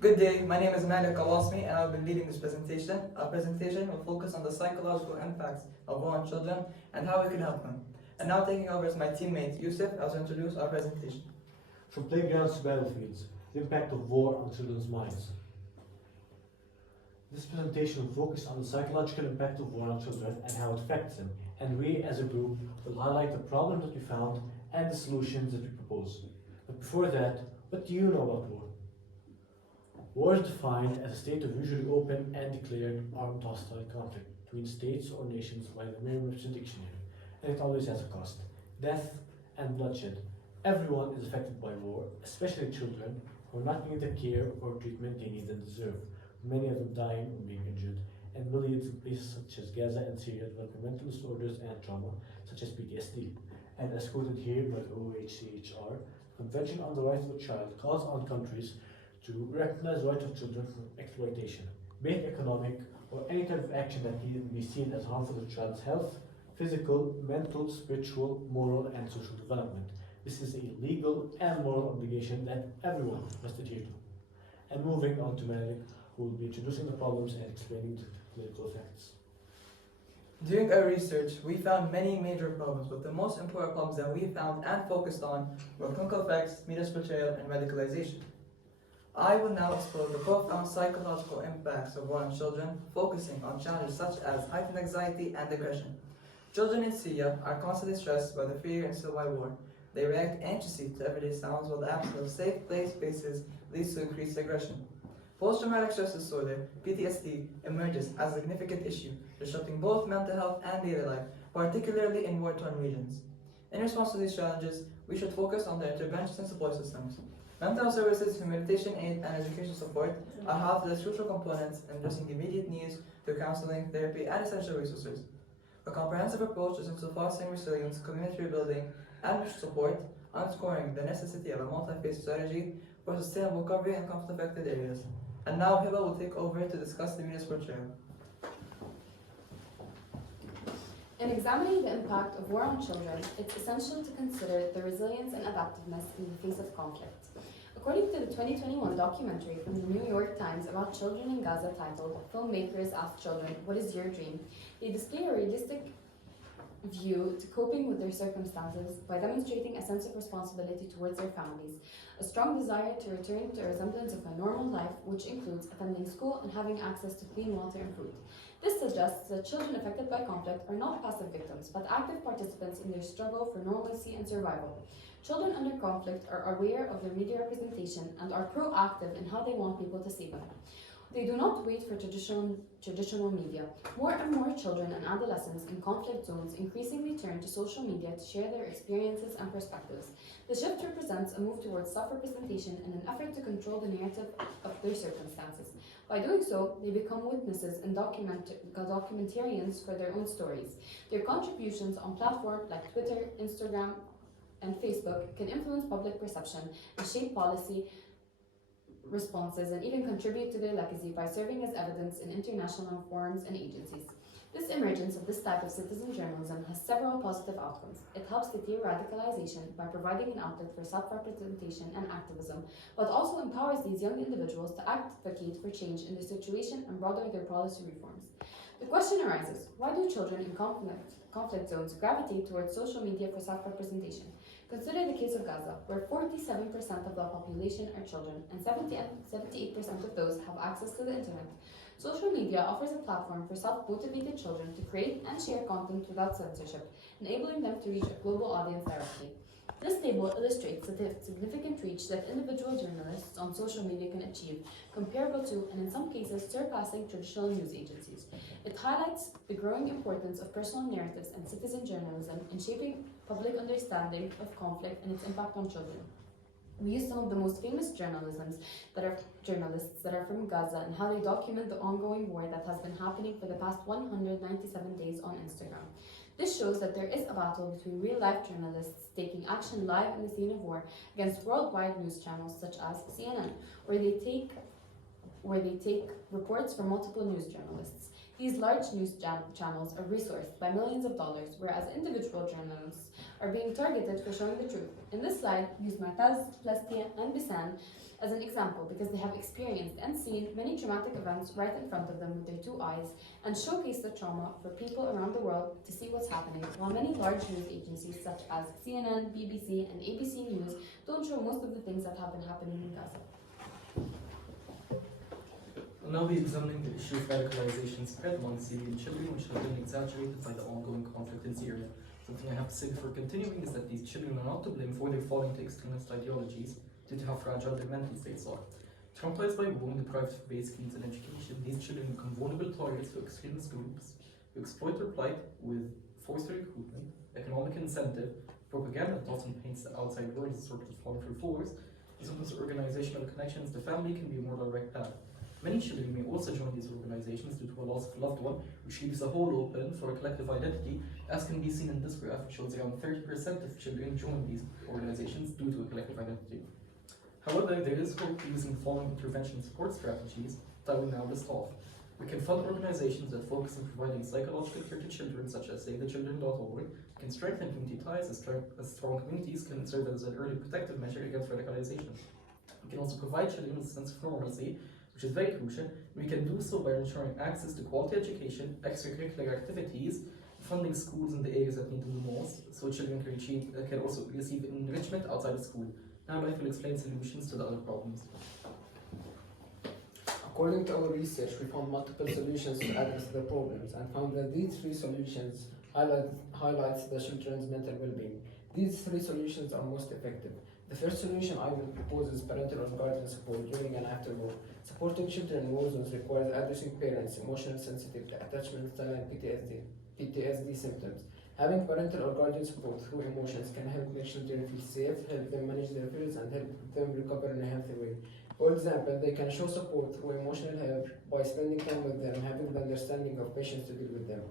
Good day, my name is Malik Kawasmi and I've been leading this presentation. Our presentation will focus on the psychological impacts of war on children and how we can help them. And now taking over is my teammate Yusuf as to introduce our presentation. From playgrounds to battlefields, the impact of war on children's minds. This presentation will focus on the psychological impact of war on children and how it affects them, and we as a group will highlight the problems that we found and the solutions that we propose. But before that, what do you know about war? War is defined as a state of usually open and declared armed hostile conflict between states or nations by the Merriam-Webster dictionary, and it always has a cost: death and bloodshed. Everyone is affected by war, especially children who are not getting the care or treatment they need and deserve, many of them dying or being injured, and millions in places such as Gaza and Syria developing mental disorders and trauma, such as PTSD. And as quoted here by the OHCHR, the Convention on the Rights of the Child calls on countries to recognize the rights of children from exploitation, be it economic or any type of action that can be seen as harmful to the child's health, physical, mental, spiritual, moral, and social development. This is a legal and moral obligation that everyone must adhere to. And moving on to Malik, who will be introducing the problems and explaining the political effects. During our research, we found many major problems, but the most important problems that we found and focused on were clinical effects, media's portrayal, and radicalization. I will now explore the profound psychological impacts of war on children, focusing on challenges such as heightened anxiety and aggression. Children in Syria are constantly stressed by the fear instilled by war. They react anxiously to everyday sounds, while the absence of safe play spaces leads to increased aggression. Post-traumatic stress disorder, PTSD, emerges as a significant issue, disrupting both mental health and daily life, particularly in war-torn regions. In response to these challenges, we should focus on the interventions and support systems. Mental health services, humanitarian aid, and education support are half the crucial components in addressing immediate needs through counseling, therapy, and essential resources. A comprehensive approach is into fostering resilience, community rebuilding, and mutual support, underscoring the necessity of a multi-phase strategy for sustainable recovery in conflict-affected areas. And now Hiba will take over to discuss the media's portrayal. In examining the impact of war on children, it's essential to consider the resilience and adaptiveness in the face of conflict. According to the 2021 documentary from the New York Times about children in Gaza titled "Filmmakers Ask Children, What is Your Dream?", they display a realistic view to coping with their circumstances by demonstrating a sense of responsibility towards their families, a strong desire to return to a resemblance of a normal life, which includes attending school and having access to clean water and food. This suggests that children affected by conflict are not passive victims, but active participants in their struggle for normalcy and survival. Children under conflict are aware of their media representation and are proactive in how they want people to see them. They do not wait for traditional media. More and more children and adolescents in conflict zones increasingly turn to social media to share their experiences and perspectives. The shift represents a move towards self-representation in an effort to control the narrative of their circumstances. By doing so, they become witnesses and documentarians for their own stories. Their contributions on platforms like Twitter, Instagram, and Facebook can influence public perception and shape policy responses, and even contribute to their legacy by serving as evidence in international forums and agencies. This emergence of this type of citizen journalism has several positive outcomes. It helps deter radicalization by providing an outlet for self-representation and activism, but also empowers these young individuals to advocate for change in their situation and broader their policy reforms. The question arises, why do children in conflict zones gravitate towards social media for self-representation? Consider the case of Gaza, where 47% of the population are children and 78% of those have access to the internet. Social media offers a platform for self-motivated children to create and share content without censorship, enabling them to reach a global audience directly. This table illustrates the significant reach that individual journalists on social media can achieve, comparable to, and in some cases surpassing, traditional news agencies. It highlights the growing importance of personal narratives and citizen journalism in shaping public understanding of conflict and its impact on children. We use some of the most famous journalists that are from Gaza and how they document the ongoing war that has been happening for the past 197 days on Instagram. This shows that there is a battle between real-life journalists taking action live in the scene of war against worldwide news channels such as CNN, where they take reports from multiple news journalists. These large news channels are resourced by millions of dollars, whereas individual journalists are being targeted for showing the truth. In this slide, use Mu'taz, Plastia, and Bisan as an example because they have experienced and seen many traumatic events right in front of them with their 2 eyes and showcase the trauma for people around the world to see what's happening, while many large news agencies such as CNN, BBC, and ABC News don't show most of the things that have been happening in Gaza. We'll now be examining the issue of radicalization spread among Syrian children, which has been exaggerated by the ongoing conflict in Syria. Something I have to say before continuing is that these children are not to blame for their falling to extremist ideologies due to how fragile their mental states are. Traumatized by war and deprived of basic needs and education, these children become vulnerable targets for extremist groups who exploit their plight with forced recruitment, economic incentive, propaganda that often paints the outside world as a sort of harmful force, and sometimes organizational connections. The family can be a more direct path. Many children may also join these organizations due to a loss of a loved one, which leaves a hole open for a collective identity, as can be seen in this graph, which shows around 30% of children join these organizations due to a collective identity. However, there is hope using the following intervention support strategies that I will now list off. We can fund organizations that focus on providing psychological care to children, such as SaveTheChildren.org. We can strengthen community ties, as strong communities can serve as an early protective measure against radicalization. We can also provide children with a sense of normalcy, which is very crucial. We can do so by ensuring access to quality education, extracurricular activities, funding schools in the areas that need them the most, so children can also receive enrichment outside of school. Now I'd like to explain solutions to the other problems. According to our research, we found multiple solutions to address the problems and found that these 3 solutions highlights the children's mental well-being. These 3 solutions are most effective. The first solution I will propose is parental or guardian support during and after war. Supporting children in war zones requires addressing parents' emotional sensitivity, attachment style, and PTSD symptoms. Having parental or guardian support through emotions can help make children feel safe, help them manage their fears, and help them recover in a healthy way. For example, they can show support through emotional help by spending time with them, having the understanding of patience to deal with them.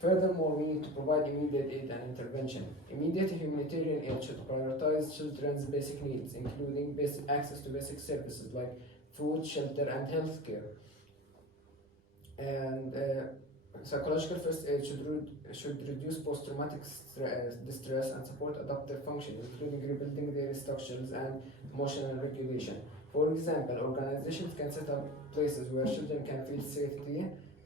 Furthermore, we need to provide immediate aid and intervention. Immediate humanitarian aid should prioritize children's basic needs, including basic access to basic services like food, shelter, and health care. And psychological first aid should reduce post-traumatic distress and support adaptive function, including rebuilding their structures and emotional regulation. For example, organizations can set up places where children can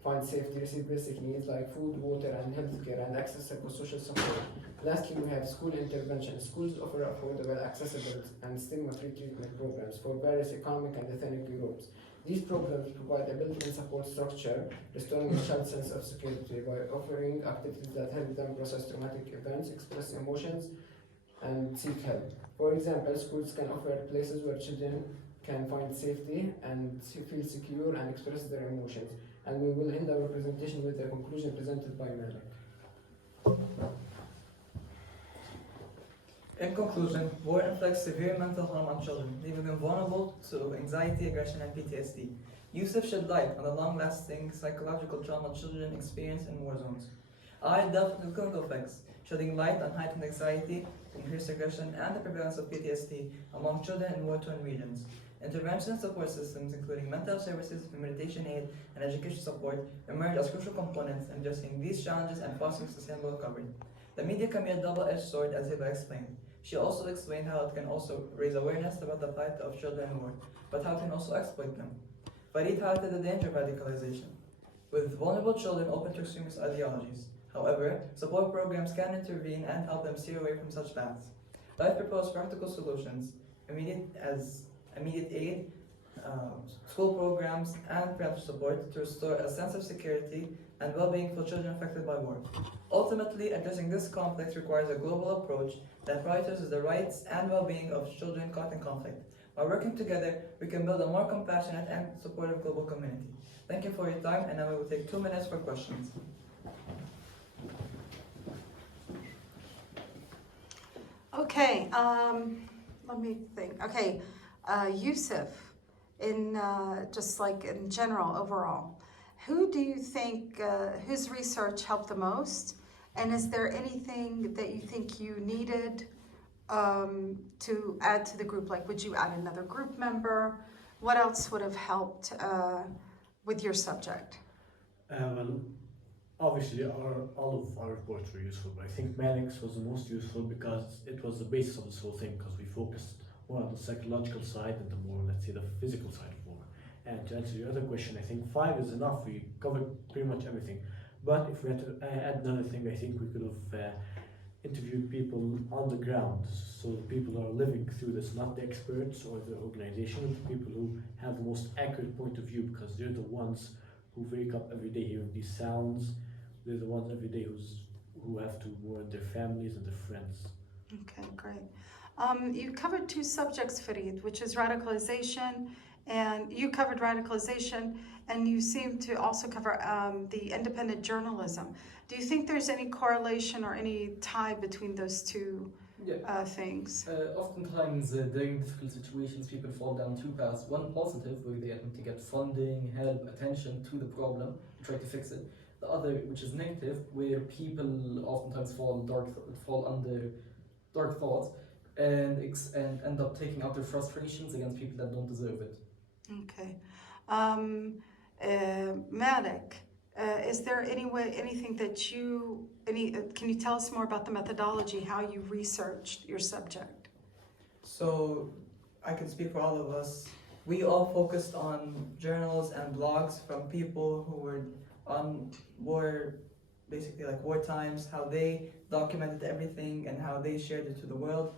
find safety, receive basic needs like food, water, and healthcare, and access psychosocial support. Lastly, we have school intervention. Schools offer affordable, accessible, and stigma-free treatment programs for various economic and ethnic groups. These programs provide a built-in support structure, restoring a child's sense of security by offering activities that help them process traumatic events, express emotions, and seek help. For example, schools can offer places where children can find safety and feel secure and express their emotions. And we will end our presentation with the conclusion presented by Malik. In conclusion, war inflicts severe mental harm on children, leaving them vulnerable to anxiety, aggression, and PTSD. Yusuf shed light on the long-lasting psychological trauma children experience in war zones. I delved into clinical effects, shedding light on heightened anxiety, increased aggression, and the prevalence of PTSD among children in war-torn regions. Intervention support systems, including mental health services, humanitarian aid, and education support, emerge as crucial components in addressing these challenges and fostering sustainable recovery. The media can be a double-edged sword, as Hiba explained. She also explained how it can also raise awareness about the plight of children in war, but how it can also exploit them. Farid highlighted the danger of radicalization, with vulnerable children open to extremist ideologies. However, support programs can intervene and help them steer away from such paths. Life proposed practical solutions, immediate aid, school programs, and parental support to restore a sense of security and well-being for children affected by war. Ultimately, addressing this conflict requires a global approach that prioritizes the rights and well-being of children caught in conflict. By working together, we can build a more compassionate and supportive global community. Thank you for your time, and now we will take 2 minutes for questions. Okay, let me think. Okay, Yusuf, just like in general, overall, who do you think, whose research helped the most? And is there anything that you think you needed to add to the group? Like, would you add another group member? What else would have helped with your subject? Well, obviously, all of our reports were useful, but I think Malik's was the most useful because it was the basis of this whole thing, because we focused more on the psychological side and the more, let's say, the physical side of war. And to answer your other question, I think 5 is enough. We covered pretty much everything. But if we had to add another thing, I think we could have interviewed people on the ground, so the people who are living through this, not the experts or the organization, the people who have the most accurate point of view, because they're the ones who wake up every day hearing these sounds. They're the ones every day who have to warn their families and their friends. Okay, great. You covered 2 subjects, Farid, which is radicalization, and you covered radicalization, and you seem to also cover the independent journalism. Do you think there's any correlation or any tie between those 2 Yeah. things? Oftentimes, during difficult situations, people fall down 2 paths. One positive, where they attempt to get funding, help, attention to the problem, and try to fix it. The other, which is negative, where people oftentimes fall under dark thoughts and end up taking out their frustrations against people that don't deserve it. Okay. Malik, is there anything that can you tell us more about the methodology, how you researched your subject? So I can speak for all of us. We all focused on journals and blogs from people who were on war, basically like war times, how they documented everything and how they shared it to the world.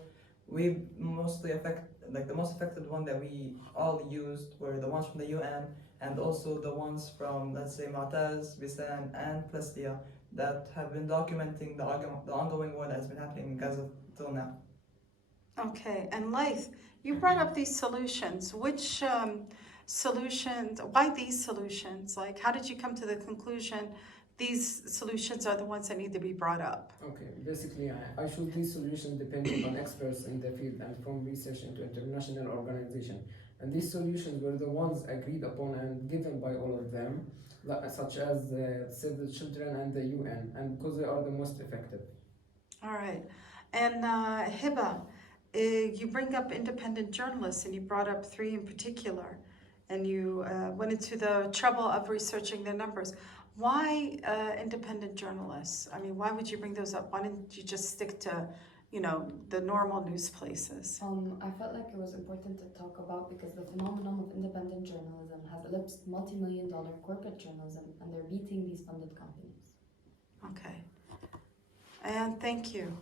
We mostly the most affected one that we all used were the ones from the UN and also the ones from, let's say, Mu'taz, Bisan, and Plestia that have been documenting the ongoing war that's been happening in Gaza till now. Okay, and Laith, you brought up these solutions. Which solutions, why these solutions? Like, how did you come to the conclusion these solutions are the ones that need to be brought up? Okay, basically, I choose these solutions depending on experts in the field and from research into international organization. And these solutions were the ones agreed upon and given by all of them, such as Save the Children and the UN, and because they are the most effective. All right. And Hiba, you bring up independent journalists, and you brought up 3 in particular, and you went into the trouble of researching the numbers. Why independent journalists? I mean, why would you bring those up? Why didn't you just stick to, the normal news places? I felt like it was important to talk about because the phenomenon of independent journalism has eclipsed multi-million-dollar corporate journalism, and they're beating these funded companies. Okay. And thank you.